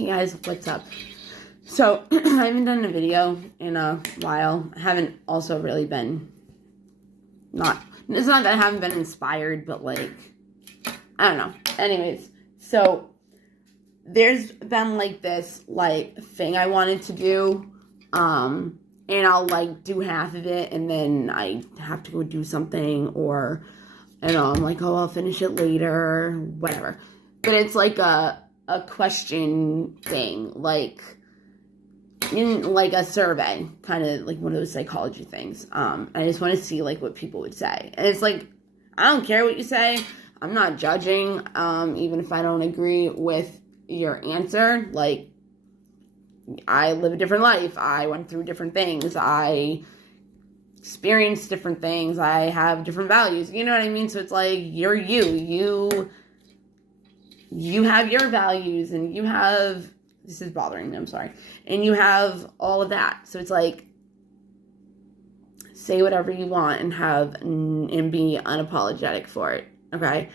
Hey guys, what's up? So, I haven't done a video in a while. I haven't also really been, it's not that I haven't been inspired, but like, I don't know. Anyways, so, there's been like this, like, thing I wanted to do, and I'll like do half of it, and then I have to go do something, or, I'm like, oh, I'll finish it later, whatever. But it's like a question thing, like in like a survey, kind of like one of those psychology things. I just want to see like what people would say. And it's like, I don't care what you say. I'm not judging, even if I don't agree with your answer. Like, I live a different life. I went through different things. I experienced different things. I have different values. You know what I mean? So it's like, you're you have your values, and you have, this is bothering me, I'm sorry, and you have all of that. So it's like, say whatever you want and be unapologetic for it, okay?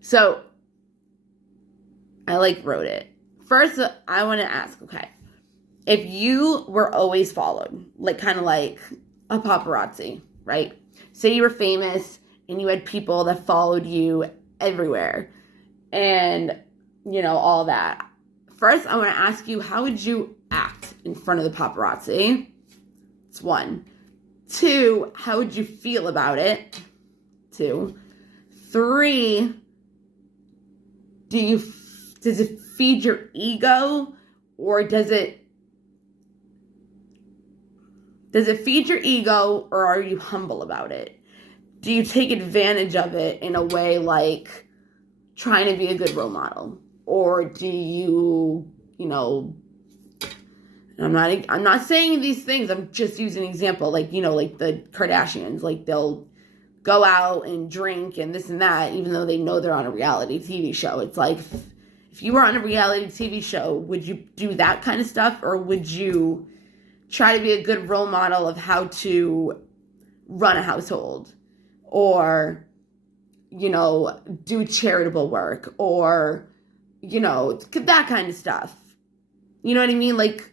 So, I like wrote it. First, I want to ask, okay, if you were always followed, like kind of like a paparazzi, right? Say you were famous, and you had people that followed you everywhere, and, all that. First, I want to ask you, how would you act in front of the paparazzi? It's 1. 2, how would you feel about it? 2. 3, does it feed your ego, or does it feed your ego, or are you humble about it? Do you take advantage of it in a way like trying to be a good role model? Or do you, I'm not saying these things, I'm just using an example, like, like the Kardashians, like they'll go out and drink and this and that, even though they know they're on a reality TV show. It's like, if you were on a reality TV show, would you do that kind of stuff? Or would you try to be a good role model of how to run a household? Or, do charitable work, or, that kind of stuff. You know what I mean? Like,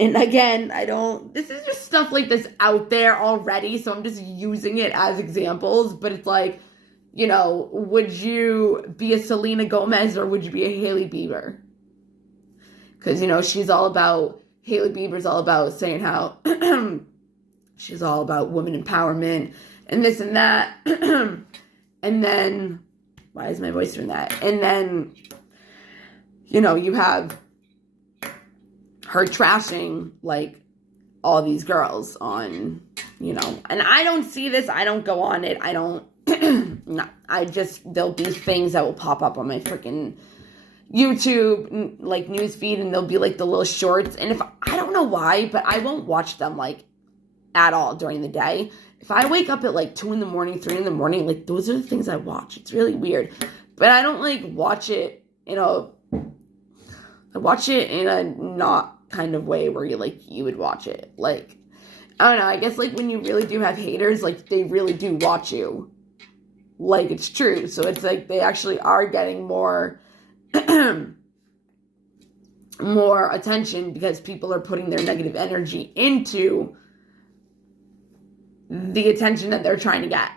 and again, this is just stuff like this out there already, so I'm just using it as examples, but it's like, would you be a Selena Gomez, or would you be a Hailey Bieber? Because, Hailey Bieber's all about saying how she's all about women empowerment, and this and that. And then, why is my voice doing that? And then, you have her trashing, like, all these girls on, and I don't see this, I don't go on it, there'll be things that will pop up on my freaking YouTube, like, news feed, and they'll be, like, the little shorts, and I don't know why, but I won't watch them, like, at all during the day. If I wake up at like 2 in the morning, 3 in the morning, like, those are the things I watch. It's really weird. But I don't like watch it I watch it in a not kind of way where you would watch it. Like, I don't know, I guess like when you really do have haters, like they really do watch you. Like, it's true. So it's like they actually are getting more more attention because people are putting their negative energy into the attention that they're trying to get,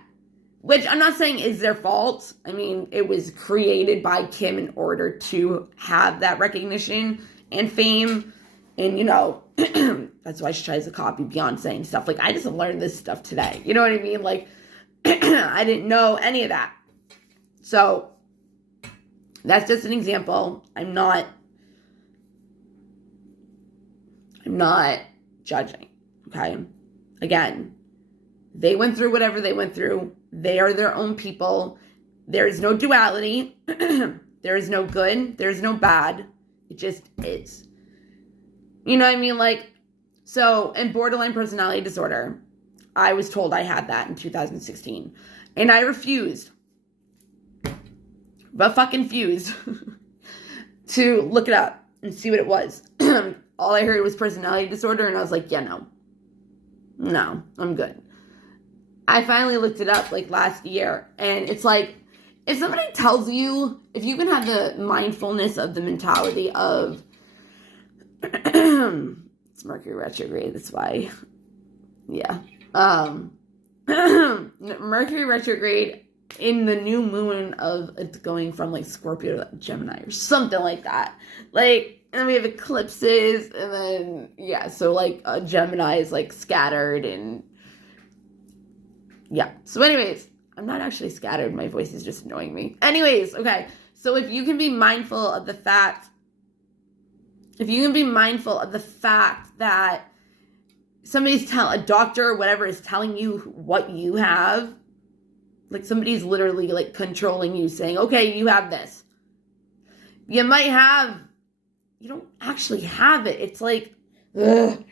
which I'm not saying is their fault. I mean, it was created by Kim in order to have that recognition and fame, and that's why she tries to copy Beyonce and stuff. Like, I just learned this stuff today, you know what I mean? Like, I didn't know any of that. So that's just an example. I'm not judging, okay? Again, they went through whatever they went through. They are their own people. There is no duality. There is no good. There is no bad. It just is. You know what I mean? Like, so, in borderline personality disorder, I was told I had that in 2016. And I refused. But fucking fused. To look it up and see what it was. All I heard was personality disorder, and I was like, yeah, no, I'm good. I finally looked it up like last year, and it's like, if somebody tells you, if you can have the mindfulness of the mentality of, it's Mercury retrograde, that's why, yeah. Mercury retrograde in the new moon of, it's going from like Scorpio to Gemini or something like that. Like, and we have eclipses, and then, yeah, so like Gemini is like scattered, and yeah. So anyways, I'm not actually scattered. My voice is just annoying me. Anyways, okay. So if you can be mindful of the fact, that a doctor or whatever is telling you what you have, like somebody's literally like controlling you, saying, okay, you have this. You don't actually have it. It's like, ugh.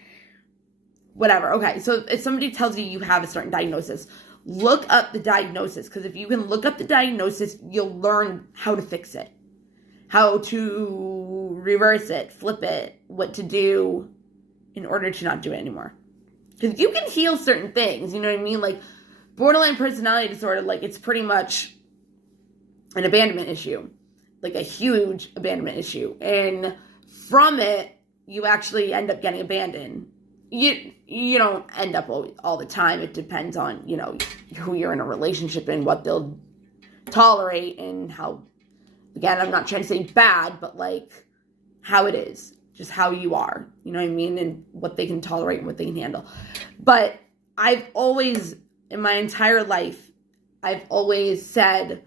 Whatever. Okay, so if somebody tells you you have a certain diagnosis, look up the diagnosis, because if you can look up the diagnosis, you'll learn how to fix it, how to reverse it, flip it, what to do in order to not do it anymore. Because you can heal certain things, you know what I mean? Like, borderline personality disorder, like, it's pretty much an abandonment issue, like a huge abandonment issue. And from it, you actually end up getting abandoned. You don't end up all the time. It depends on, you know, who you're in a relationship and what they'll tolerate, and how, again, I'm not trying to say bad, but like how it is, just how you are, you know what I mean? And what they can tolerate and what they can handle. But I've always, in my entire life, I've always said,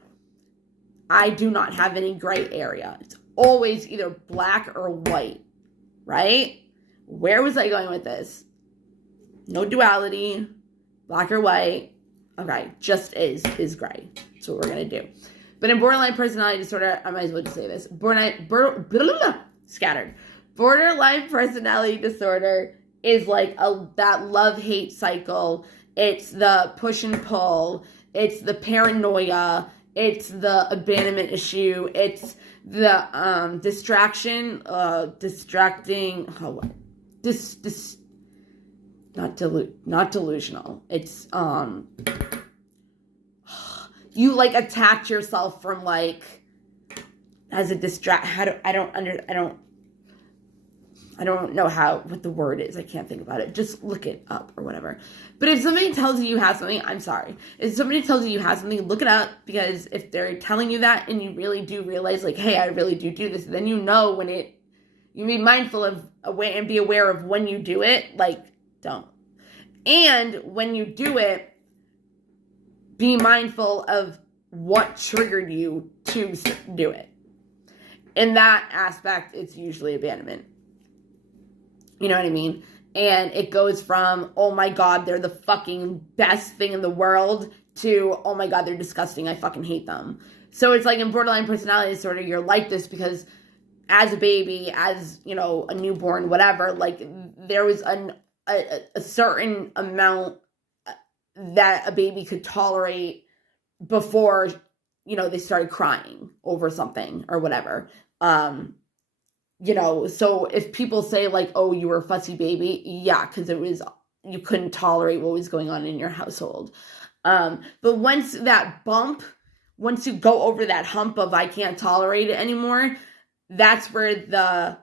I do not have any gray area. It's always either black or white, right? Where was I going with this? No duality, black or white. Okay, just is gray. That's what we're going to do. But in borderline personality disorder, I might as well just say this. Scattered. Borderline personality disorder is like that love-hate cycle. It's the push and pull. It's the paranoia. It's the abandonment issue. It's the not delusional. It's you like attack yourself from like as a I don't know what the word is. I can't think about it. Just look it up or whatever. But if somebody tells you you have something, I'm sorry. If somebody tells you you have something, look it up, because if they're telling you that and you really do realize like, hey, I really do this, then you know when you be mindful of and be aware of when you do it, like, don't. And when you do it, be mindful of what triggered you to do it. In that aspect, it's usually abandonment. You know what I mean? And it goes from, oh my God, they're the fucking best thing in the world, to, oh my God, they're disgusting, I fucking hate them. So it's like in borderline personality disorder, you're like this because as a baby, as, you know, a newborn, whatever, like there was a certain amount that a baby could tolerate before, you know, they started crying over something or whatever. You know, so if people say like, oh, you were a fussy baby, yeah, because you couldn't tolerate what was going on in your household. But once you go over that hump of I can't tolerate it anymore, that's where the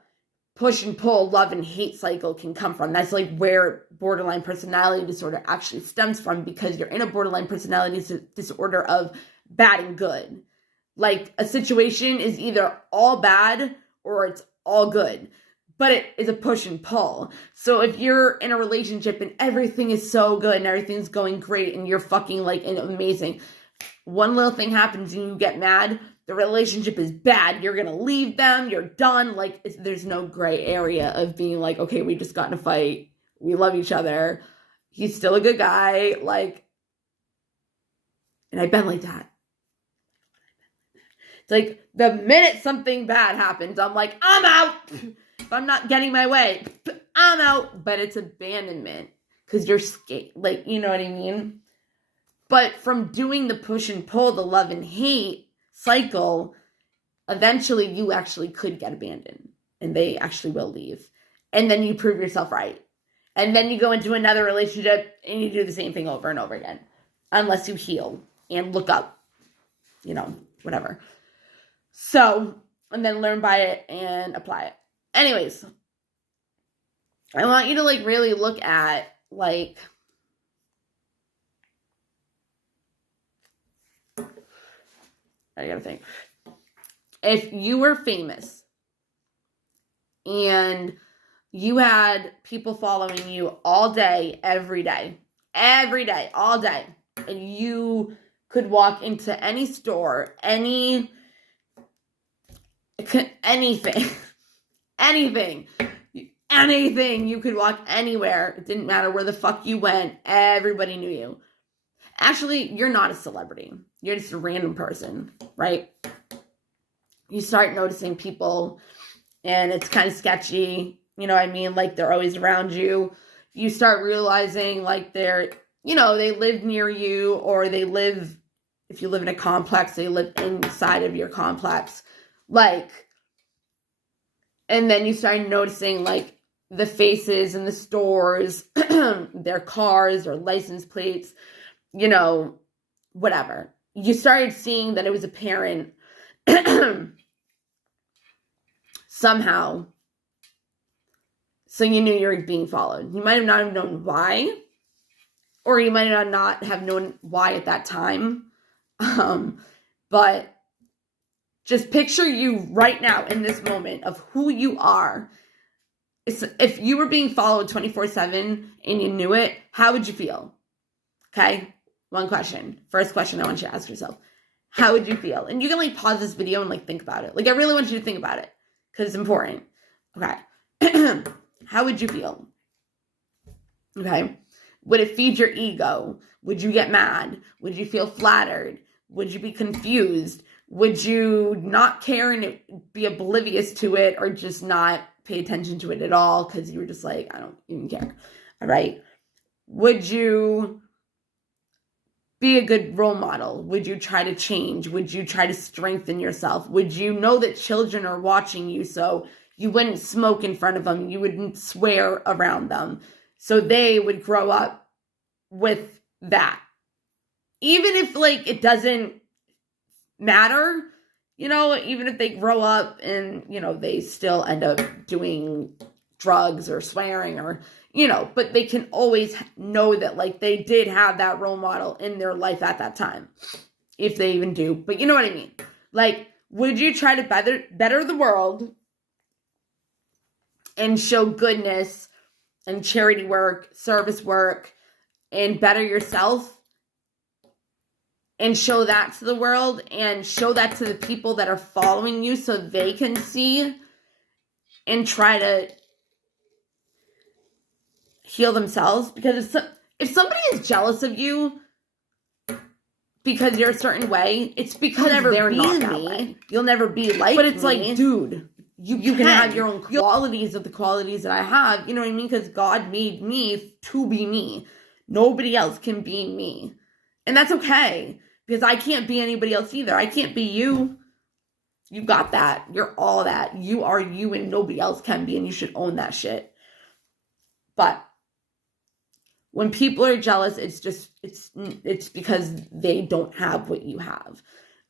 push and pull, love and hate cycle can come from. That's like where borderline personality disorder actually stems from, because you're in a borderline personality disorder of bad and good. Like a situation is either all bad or it's all good, but it is a push and pull. So if you're in a relationship and everything is so good and everything's going great and you're fucking like amazing, one little thing happens and you get mad, the relationship is bad, you're gonna leave them, you're done. Like there's no gray area of being like, okay, we just got in a fight, we love each other, he's still a good guy, like, and I've been like that. It's like the minute something bad happens, I'm like, I'm out. If I'm not getting my way, I'm out. But it's abandonment because you're scared. Like, you know what I mean? But from doing the push and pull, the love and hate cycle, eventually you actually could get abandoned and they actually will leave. And then you prove yourself right. And then you go into another relationship and you do the same thing over and over again. Unless you heal and look up, you know, whatever. So, and then learn by it and apply it. Anyways, I want you to like really look at like I gotta think. If you were famous and you had people following you all day, every day, all day, and you could walk into any store, anything, you could walk anywhere. It didn't matter where the fuck you went. Everybody knew you. Actually, you're not a celebrity. You're just a random person, right? You start noticing people and it's kind of sketchy. You know what I mean? Like they're always around you. You start realizing like they're, you know, they live near you, or they live, if you live in a complex, they live inside of your complex. Like, and then you start noticing like the faces in the stores, their cars or license plates, you know, whatever. You started seeing that it was apparent somehow. So you knew you were being followed. You might have not have known why, or you might not have known why at that time. But just picture you right now in this moment of who you are. If you were being followed 24/7 and you knew it, how would you feel? Okay? One question. First question I want you to ask yourself. How would you feel? And you can like pause this video and like think about it. Like I really want you to think about it because it's important. Okay. How would you feel? Okay. Would it feed your ego? Would you get mad? Would you feel flattered? Would you be confused? Would you not care and be oblivious to it, or just not pay attention to it at all because you were just like, I don't even care? All right. Would you be a good role model? Would you try to change? Would you try to strengthen yourself? Would you know that children are watching you, so you wouldn't smoke in front of them? You wouldn't swear around them, so they would grow up with that. Even if like it doesn't matter, you know, even if they grow up and, you know, they still end up doing drugs or swearing or, you know, but they can always know that like they did have that role model in their life at that time, if they even do. But you know what I mean? Like, would you try to better the world and show goodness and charity work, service work, and better yourself, and show that to the world and show that to the people that are following you so they can see and try to heal themselves? Because if somebody is jealous of you because you're a certain way, it's because they're not that way. You'll never be like me. But it's like, dude, you can have your own qualities of the qualities that I have. You know what I mean? Because God made me to be me. Nobody else can be me. And that's okay. Because I can't be anybody else either. I can't be you. You got that. You're all that. You are you and nobody else can be, and you should own that shit. But when people are jealous, it's because they don't have what you have.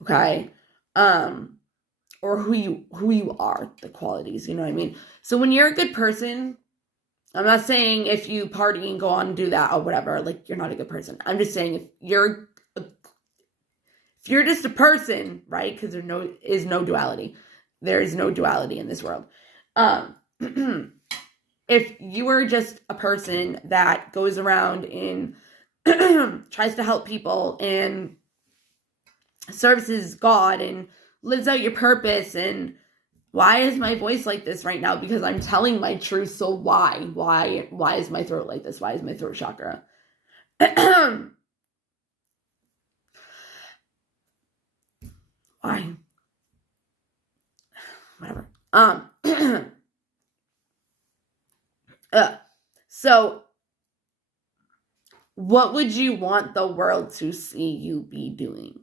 Okay? Or who you are, the qualities, you know what I mean? So when you're a good person, I'm not saying if you party and go on and do that or whatever, like you're not a good person. I'm just saying if you're just a person, right? Because there is no duality. There is no duality in this world. If you are just a person that goes around and tries to help people and services God and lives out your purpose, and why is my voice like this right now? Because I'm telling my truth. So why? Why is my throat like this? Why is my throat chakra? Why? Whatever. So what would you want the world to see you be doing?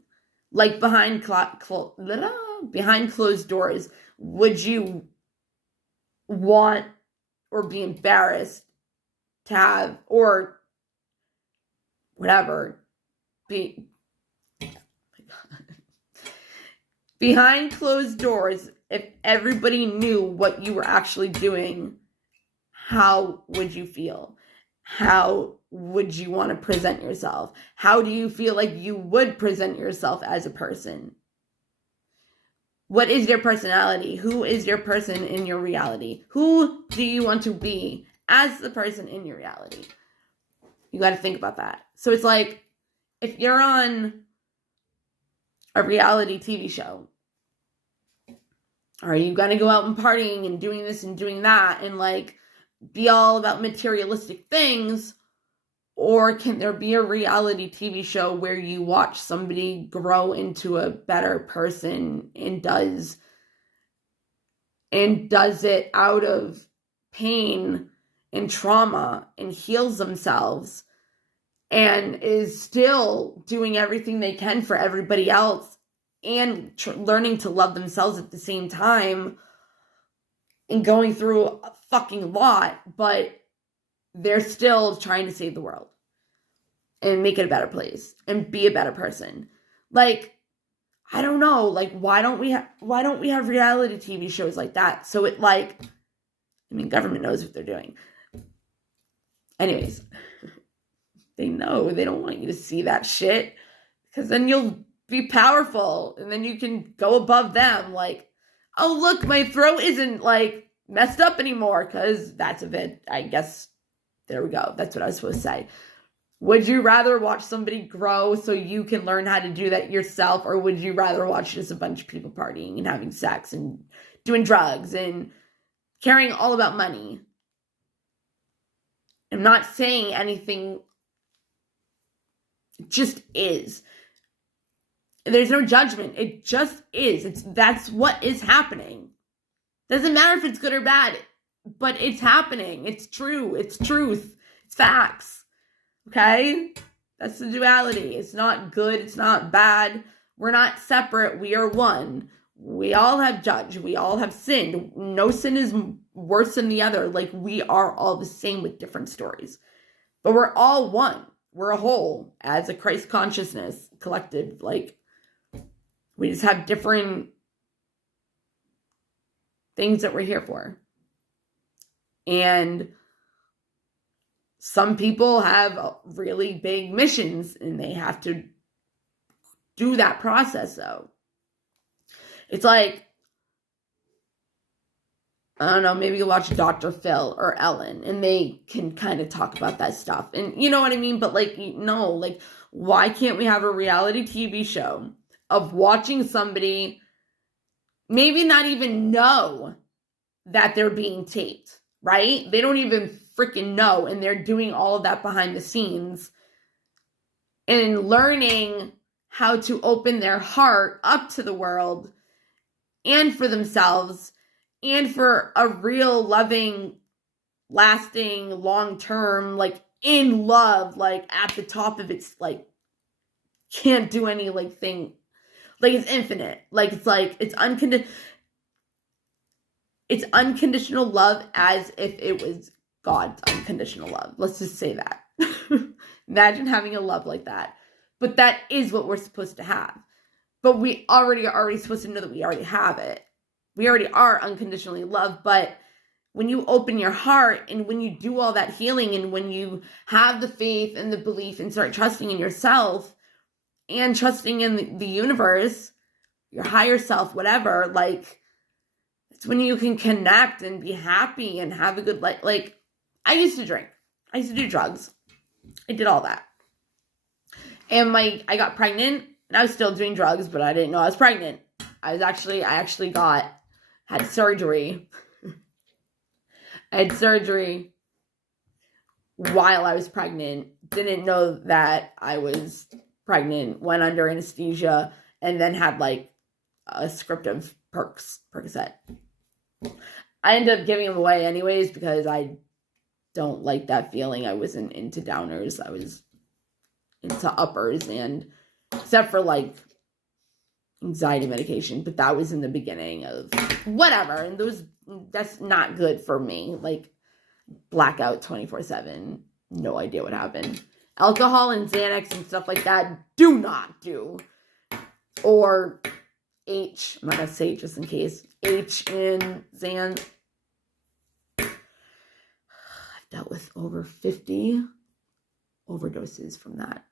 Like behind closed doors, would you want or be embarrassed to have, or whatever, be Behind closed doors, if everybody knew what you were actually doing, how would you feel? How would you want to present yourself? How do you feel like you would present yourself as a person? What is your personality? Who is your person in your reality? Who do you want to be as the person in your reality? You got to think about that. So it's like, if you're on a reality TV show, are you going to go out and partying and doing this and doing that and like be all about materialistic things? Or can there be a reality TV show where you watch somebody grow into a better person and does it out of pain and trauma and heals themselves and is still doing everything they can for everybody else and learning to love themselves at the same time and going through a fucking lot, but they're still trying to save the world and make it a better place and be a better person. Like, I don't know, like, why don't we have reality TV shows like that? So it like, I mean, government knows what they're doing. Anyways, they know they don't want you to see that shit because then you'll be powerful and then you can go above them. Like, oh, look, my throat isn't like messed up anymore because that's a bit, I guess, there we go. That's what I was supposed to say. Would you rather watch somebody grow so you can learn how to do that yourself, or would you rather watch just a bunch of people partying and having sex and doing drugs and caring all about money? I'm not saying anything. It just is. There's no judgment. It just is. That's what is happening. Doesn't matter if it's good or bad, but it's happening. It's true. It's truth. It's facts. Okay? That's the duality. It's not good. It's not bad. We're not separate. We are one. We all have judged. We all have sinned. No sin is worse than the other. Like, we are all the same with different stories. But we're all one. We're a whole as a Christ consciousness collective. Like, we just have different things that we're here for. And some people have really big missions and they have to do that process, though. It's like, I don't know, maybe you watch Dr. Phil or Ellen and they can kind of talk about that stuff. And you know what I mean? But like, no, like, why can't we have a reality TV show of watching somebody maybe not even know that they're being taped, right? They don't even freaking know, and they're doing all of that behind the scenes and learning how to open their heart up to the world and for themselves and for a real loving, lasting, long-term, like in love, like at the top of its, like, can't do any like thing, like it's infinite, like it's unconditional love, as if it was God's unconditional love. Let's just say that. Imagine having a love like that. But that is what we're supposed to have. But we are already supposed to know that we already have it. We already are unconditionally loved. But when you open your heart and when you do all that healing and when you have the faith and the belief and start trusting in yourself and trusting in the universe, your higher self, whatever, like, it's when you can connect and be happy and have a good life. Like, I used to drink. I used to do drugs. I did all that. And I got pregnant and I was still doing drugs, but I didn't know I was pregnant. I actually had surgery. I had surgery while I was pregnant. Didn't know that I was pregnant. Went under anesthesia and then had like a script of Percocet. I ended up giving them away anyways because I don't like that feeling. I wasn't into downers. I was into uppers, and except for like anxiety medication, but that was in the beginning of whatever. And that's not good for me. Like, blackout 24/7. No idea what happened. Alcohol and Xanax and stuff like that do not do. Or H, I'm not going to say it just in case, H in Xan. I've dealt with over 50 overdoses from that.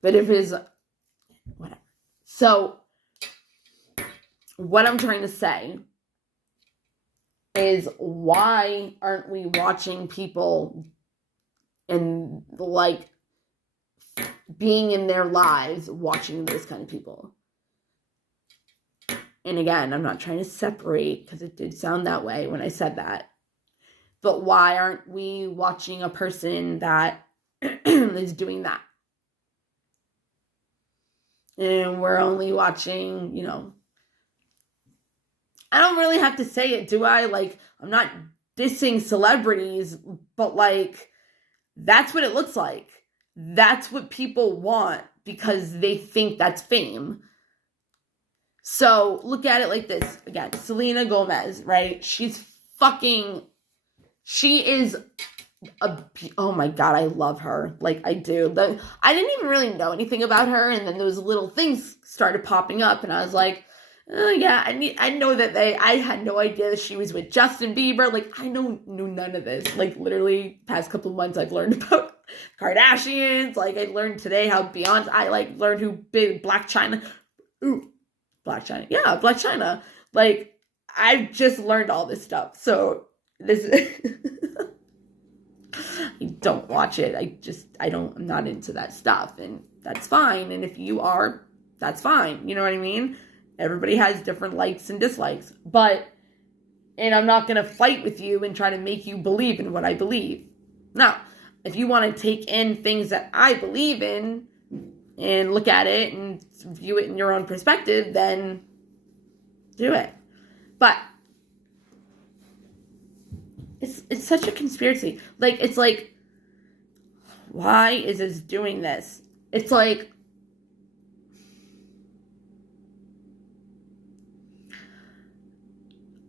But if it is, whatever. So, what I'm trying to say is, why aren't we watching people and like being in their lives watching those kind of people? And again, I'm not trying to separate, because it did sound that way when I said that. But why aren't we watching a person that is doing that? And we're only watching, you know, I don't really have to say it, do I? Like, I'm not dissing celebrities, but like, that's what it looks like. That's what people want because they think that's fame. So look at it like this. Again, Selena Gomez, right? She is oh my God, I love her. Like, I do. I didn't even really know anything about her, and then those little things started popping up, and I was like, oh yeah, I know that I had no idea that she was with Justin Bieber. Like, I knew none of this. Like, literally, past couple of months, I've learned about Kardashians. Like, I learned today how Beyonce, I like learned who Black China. Ooh, Black China. Yeah, Black China. Like, I've just learned all this stuff. So, this I don't watch it. I'm not into that stuff. And that's fine. And if you are, that's fine. You know what I mean? Everybody has different likes and dislikes. And I'm not going to fight with you and try to make you believe in what I believe. Now, if you want to take in things that I believe in and look at it and view it in your own perspective, then do it. But it's such a conspiracy. Like, it's like, why is this doing this? It's like,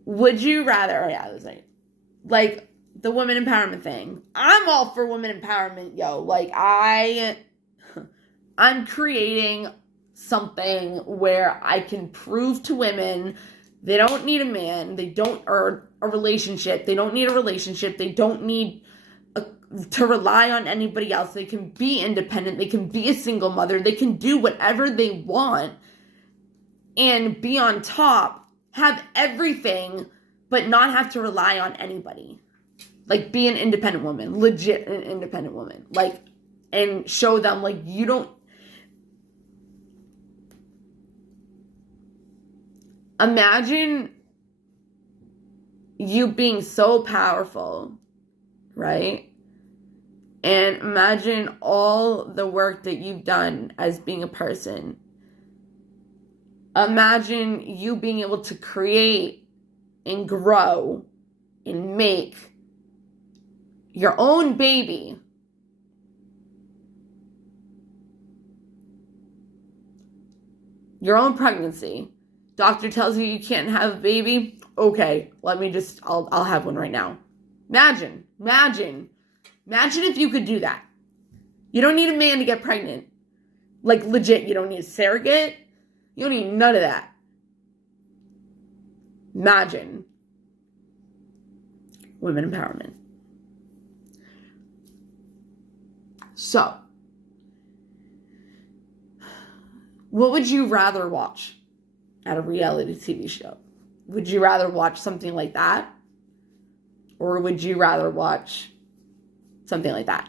would you rather, like the women empowerment thing. I'm all for women empowerment, yo. Like, I'm creating something where I can prove to women they don't need a man, or a relationship. They don't need a relationship. They don't need to rely on anybody else. They can be independent. They can be a single mother. They can do whatever they want and be on top, have everything, but not have to rely on anybody. Like, be an independent woman, legit an independent woman. Like, and show them, like, you don't. Imagine you being so powerful, right? And imagine all the work that you've done as being a person. Imagine you being able to create and grow and make your own baby. Your own pregnancy. Doctor tells you can't have a baby. Okay, I'll have one right now. Imagine if you could do that. You don't need a man to get pregnant. Like, legit, you don't need a surrogate. You don't need none of that. Imagine. Women empowerment. So, what would you rather watch at a reality TV show? Would you rather watch something like that? Or would you rather watch something like that?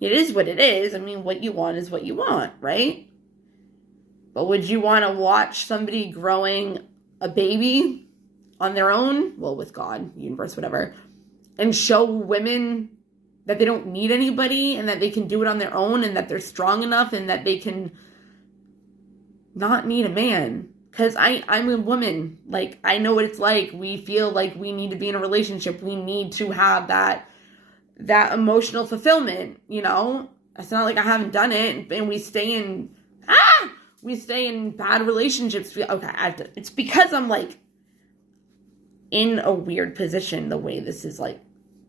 It is what it is. I mean, what you want is what you want, right? But would you want to watch somebody growing a baby on their own? Well, with God, universe, whatever. And show women that they don't need anybody and that they can do it on their own and that they're strong enough and that they can not need a man. Because I'm a woman. Like, I know what it's like. We feel like we need to be in a relationship. We need to have that emotional fulfillment, you know? It's not like I haven't done it. And we stay in bad relationships. Okay, it's because I'm, like, in a weird position the way this is, like,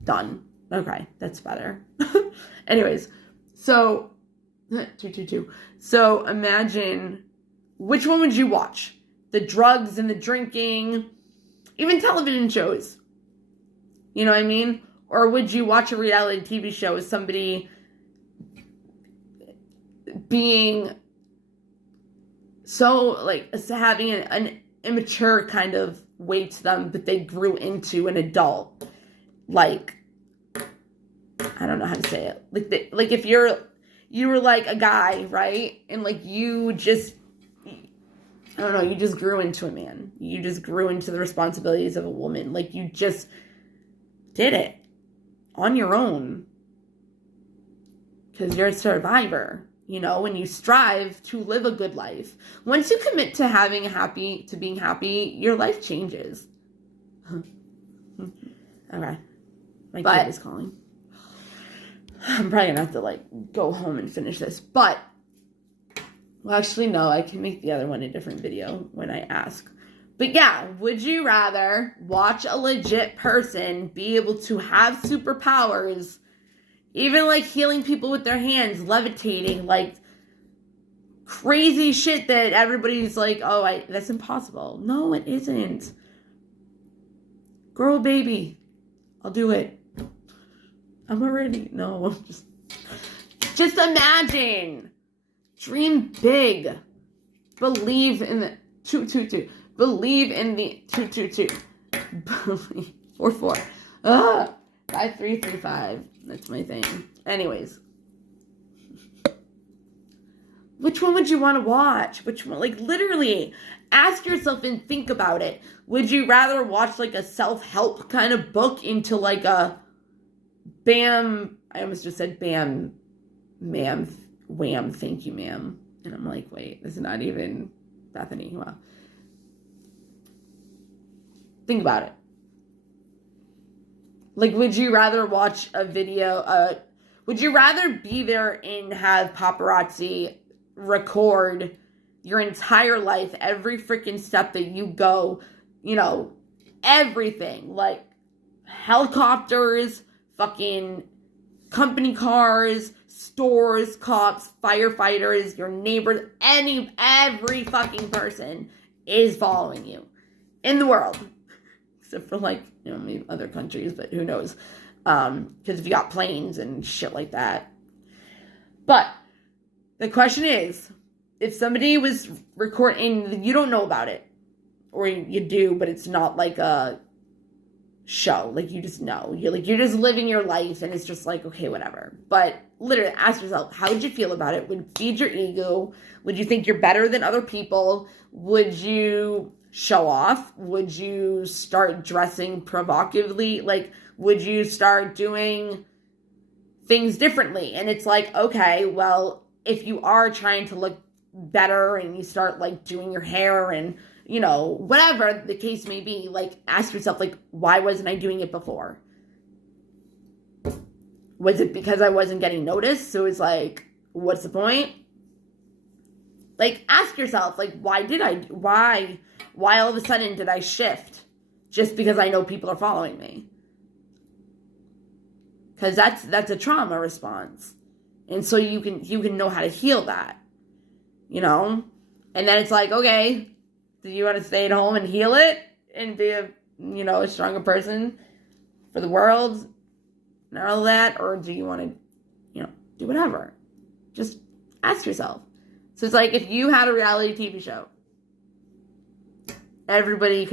done. Okay, that's better. Anyways, so 222. So imagine, which one would you watch? The drugs and the drinking, even television shows. You know what I mean? Or would you watch a reality TV show with somebody being so, like, having an immature kind of way to them, but they grew into an adult? Like, I don't know how to say it. Like if you were like a guy, right? And like you just, I don't know, you just grew into a man. You just grew into the responsibilities of a woman. Like you just did it on your own. Because you're a survivor, you know, and you strive to live a good life. Once you commit to being happy, your life changes. Okay. My kid is calling. I'm probably gonna have to like go home and finish this. But, well, actually, no, I can make the other one a different video when I ask. But yeah, would you rather watch a legit person be able to have superpowers, even like healing people with their hands, levitating, like crazy shit that everybody's like, oh, that's impossible. No, it isn't. Grow a baby. I'll do it. I'm already, no, just imagine. Dream big. Believe in the 222. Believe in the 222. Believe. 44. 5335. That's my thing. Anyways. Which one would you want to watch? Which one? Like, literally, ask yourself and think about it. Would you rather watch, like, a self-help kind of book into, like, a bam, I almost just said bam, ma'am, wham, thank you, ma'am. And I'm like, wait, this is not even Bethany. Wow. Think about it. Like, would you rather watch a video, would you rather be there and have paparazzi record your entire life, every freaking step that you go, you know, everything, like helicopters, fucking company cars, stores, cops, firefighters, your neighbors, every fucking person is following you in the world, except for like, you know, maybe other countries, but who knows? Because if you got planes and shit like that. But the question is, if somebody was recording, you don't know about it, or you do, but it's not like a show, like you just know, you're just living your life, and it's just like, okay, whatever. But literally ask yourself, how would you feel about it? Would it feed your ego? Would you think you're better than other people? Would you show off? Would you start dressing provocatively? Like, would you start doing things differently? And it's like, okay, well, if you are trying to look better and you start like doing your hair and, you know, whatever the case may be, like, ask yourself, like, why wasn't I doing it before? Was it because I wasn't getting noticed? So it's like, what's the point? Like, ask yourself, like, why all of a sudden did I shift? Just because I know people are following me. Because that's a trauma response. And so you can know how to heal that, you know? And then it's like, okay, do you want to stay at home and heal it and be a stronger person for the world and all that? Or do you want to, do whatever? Just ask yourself. So it's like, if you had a reality TV show, everybody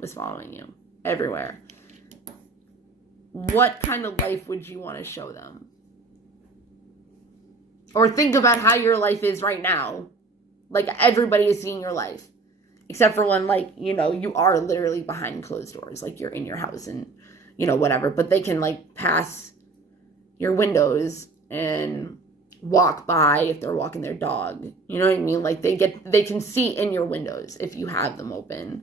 was following you everywhere. What kind of life would you want to show them? Or think about how your life is right now. Like, everybody is seeing your life. Except for when, like, you are literally behind closed doors. Like, you're in your house and, whatever. But they can, like, pass your windows and walk by if they're walking their dog. You know what I mean? Like, they can see in your windows if you have them open.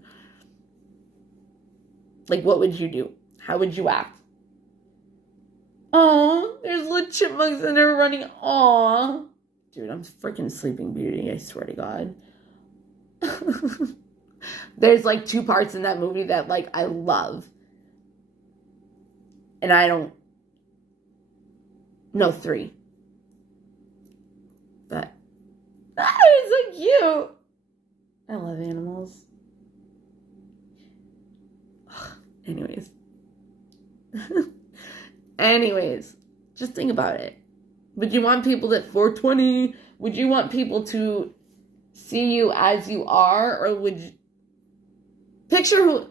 Like, what would you do? How would you act? Oh, there's little chipmunks and they're running. Aw. Dude, I'm freaking Sleeping Beauty, I swear to God. There's like 2 parts in that movie that like I love. And I don't. No, 3. That is so cute. I love animals. Anyways. Anyways, just think about it. Would you want people at 420? Would you want people to see you as you are? Or would you picture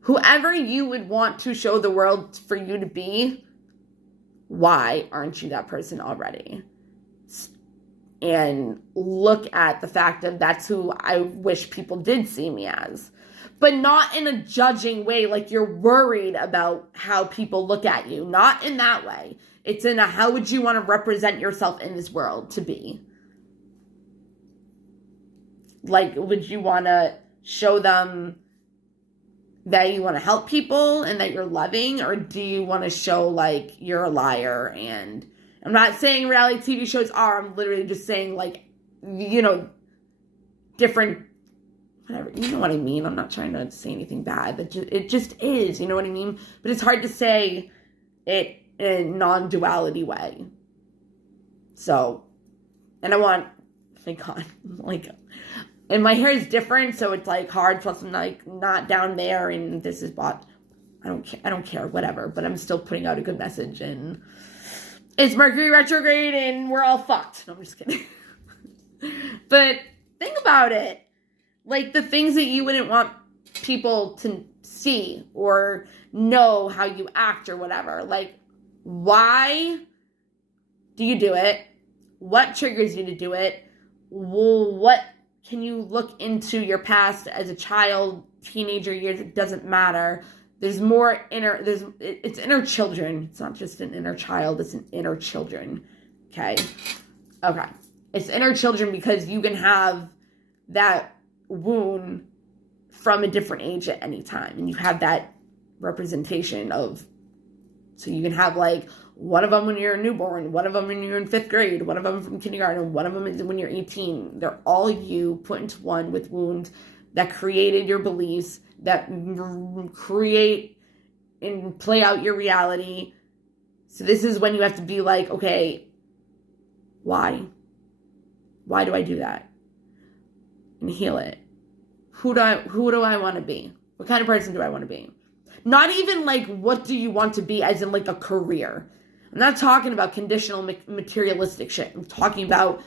whoever you would want to show the world for you to be, why aren't you that person already? And look at the fact that that's who I wish people did see me as. But not in a judging way, like you're worried about how people look at you. Not in that way. It's in a how would you want to represent yourself in this world to be? Like, would you want to show them that you want to help people and that you're loving? Or do you want to show, like, you're a liar? And I'm not saying reality TV shows are. I'm literally just saying, like, different, whatever. You know what I mean? I'm not trying to say anything bad. It just is. You know what I mean? But it's hard to say it in a non-duality way. So, and I want, thank God, like, and my hair is different, so it's like hard. Plus, I'm like not down there, and this is bought. I don't care, whatever. But I'm still putting out a good message, and it's Mercury retrograde, and we're all fucked. No, I'm just kidding. But think about it, like the things that you wouldn't want people to see or know how you act or whatever. Like, why do you do it? What triggers you to do it? What can you look into your past as a child, teenager years? It doesn't matter. There's more it's inner children. It's not just an inner child. It's an inner children. Okay. It's inner children because you can have that wound from a different age at any time. And you have that representation of, so you can have like one of them when you're a newborn, one of them when you're in 5th grade, one of them from kindergarten, one of them is when you're 18. They're all you put into one with wounds that created your beliefs, that create and play out your reality. So this is when you have to be like, okay, why? Why do I do that? And heal it. Who do I want to be? What kind of person do I want to be? Not even like, what do you want to be as in like a career? I'm not talking about conditional materialistic shit. I'm talking about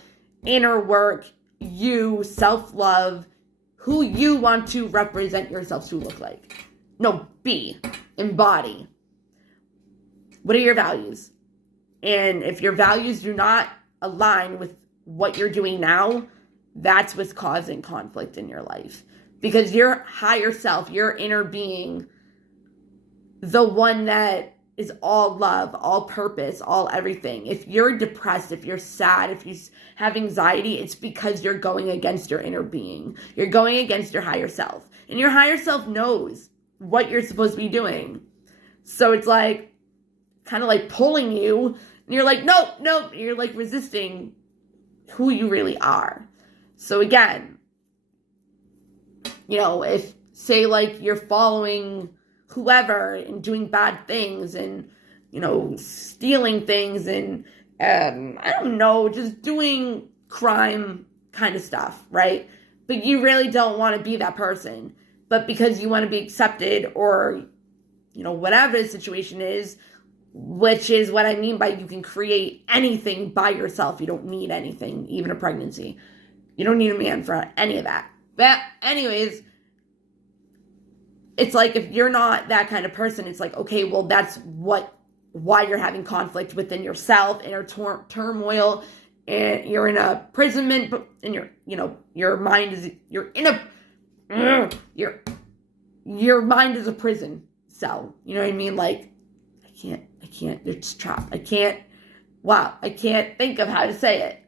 inner work, you, self-love, who you want to represent yourself to look like. No, be, embody. What are your values? And if your values do not align with what you're doing now, that's what's causing conflict in your life. Because your higher self, your inner being, the one that is all love, all purpose, all everything. If you're depressed, if you're sad, if you have anxiety, it's because you're going against your inner being. You're going against your higher self. And your higher self knows what you're supposed to be doing. So it's like, kind of like pulling you, and you're like, nope. You're like resisting who you really are. So again, if, say, like, you're following whoever and doing bad things and, stealing things and, I don't know, just doing crime kind of stuff, right? But you really don't want to be that person. But because you want to be accepted or, whatever the situation is, which is what I mean by you can create anything by yourself. You don't need anything, even a pregnancy. You don't need a man for any of that. But anyways, it's like if you're not that kind of person, it's like, okay, well, that's why you're having conflict within yourself, inner turmoil, and you're in a imprisonment, and your mind is, your mind is a prison cell. You know what I mean? Like, I can't, it's trapped. I can't think of how to say it.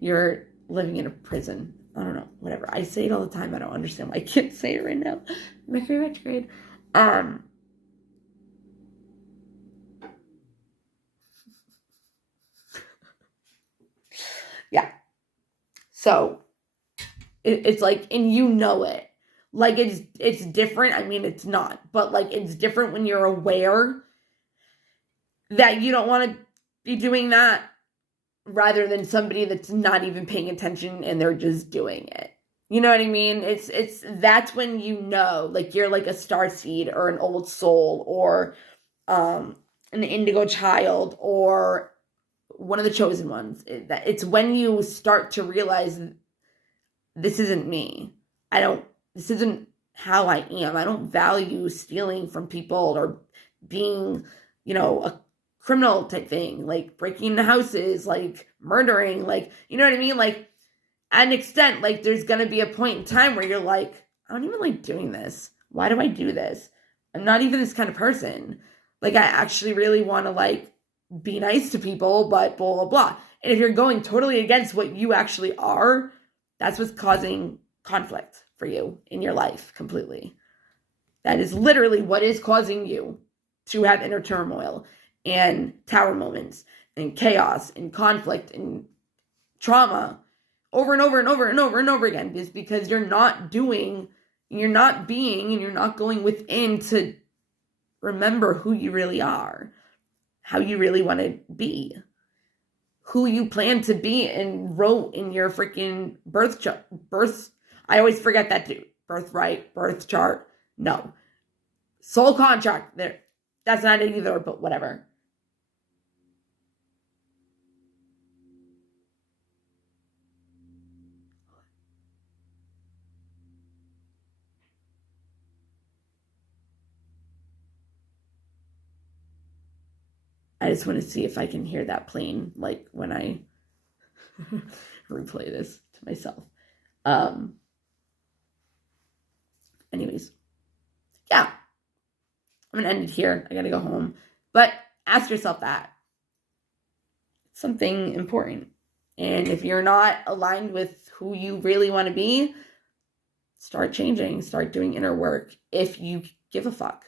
You're living in a prison. I don't know, whatever. I say it all the time. I don't understand why I can't say it right now. Mercury retrograde. Yeah. So it's like, and it. Like, it's different. I mean, it's not, but like, it's different when you're aware that you don't want to be doing that rather than somebody that's not even paying attention and they're just doing it. You know what I mean? That's when you know, like you're like a starseed or an old soul or an indigo child or one of the chosen ones. It's when you start to realize this isn't me. This isn't how I am. I don't value stealing from people or being, a criminal type thing, like breaking into houses, like murdering, like, you know what I mean? Like, at an extent, like, there's going to be a point in time where you're like, I don't even like doing this. Why do I do this? I'm not even this kind of person. Like, I actually really want to, like, be nice to people, but blah, blah, blah. And if you're going totally against what you actually are, that's what's causing conflict for you in your life completely. That is literally what is causing you to have inner turmoil and tower moments and chaos and conflict and trauma over and over and over and over and over again, is because you're not being, and you're not going within to remember who you really are, how you really want to be, who you plan to be and wrote in your freaking birth. I always forget that too. Birthright, birth chart. No. Soul contract. There. That's not it either, but whatever. I just want to see if I can hear that plane, like when I replay this to myself. Anyways, yeah, I'm gonna end it here. I gotta go home, but ask yourself that. It's something important, and if you're not aligned with who you really want to be, start changing, start doing inner work if you give a fuck.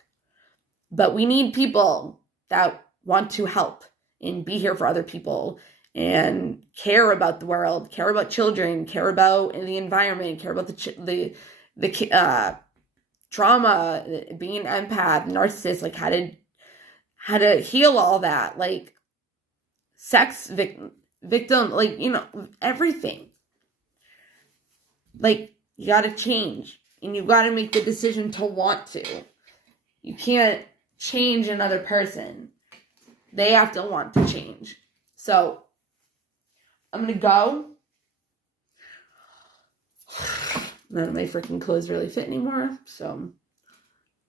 But we need people that want to help and be here for other people and care about the world, care about children, care about the environment, care about the trauma, being an empath, narcissist, like how to heal all that, like sex victim, like, everything. Like, you got to change and you got to make the decision to want to. You can't change another person. They have to want to change. So, I'm going to go. None of my freaking clothes really fit anymore, so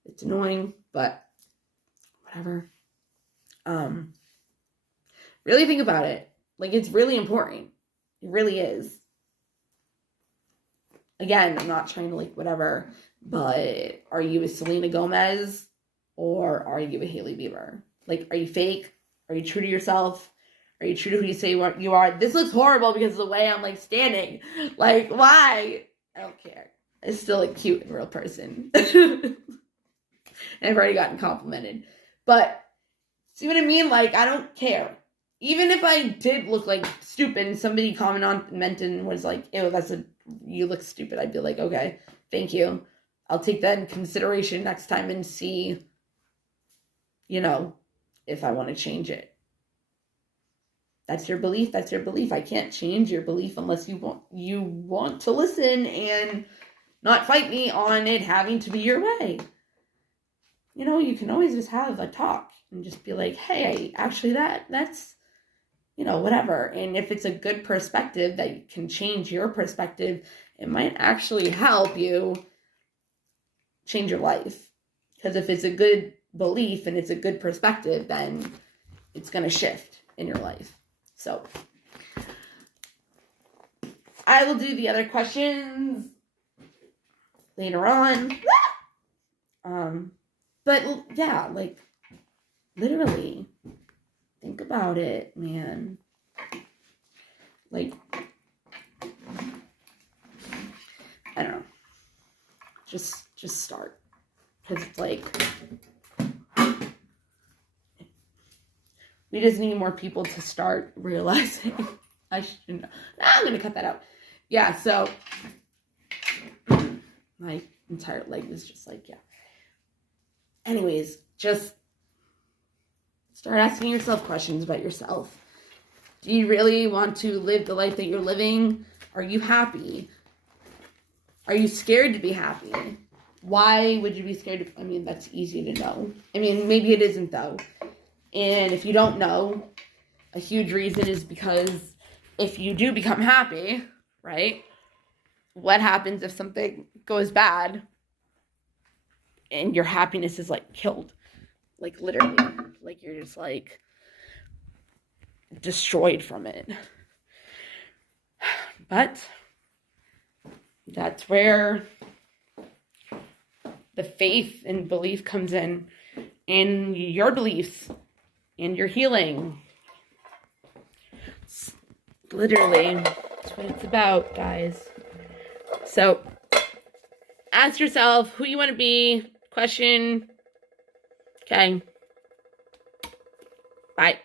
it's annoying, but whatever. Really think about it. Like, it's really important. It really is. Again, I'm not trying to, like, whatever, but are you a Selena Gomez or are you a Hailey Bieber? Like, are you fake? Are you true to yourself? Are you true to who you say you are? This looks horrible because of the way I'm, like, standing. Like, why? I don't care. It's still, like, cute in real person. And I've already gotten complimented. But, see what I mean? Like, I don't care. Even if I did look, like, stupid and somebody commented and was like, ew, you look stupid, I'd be like, okay, thank you. I'll take that in consideration next time and see, if I want to change it. That's your belief. That's your belief. I can't change your belief unless you want to listen and not fight me on it having to be your way. You can always just have a talk and just be like, hey, actually that's, whatever. And if it's a good perspective that you can change your perspective, it might actually help you change your life. Because if it's a good belief and it's a good perspective, then it's going to shift in your life. So, I will do the other questions later on. But yeah, like, literally, think about it, man. Like, I don't know. Just start. Because it's like, we just need more people to start realizing. I shouldn't. I'm going to cut that out. Yeah, so my entire leg is just like, yeah. Anyways, just Start asking yourself questions about yourself. Do you really want to live the life that you're living? Are you happy? Are you scared to be happy? Why would you be scared? I mean, that's easy to know. I mean, maybe it isn't, though. And if you don't know, a huge reason is because if you do become happy, right? What happens if something goes bad and your happiness is, like, killed? Like, literally. Like, you're just, like, destroyed from it. But that's where the faith and belief comes in your beliefs and your healing. It's literally, that's what it's about, guys. So ask yourself who you want to be. Question. Okay. Bye.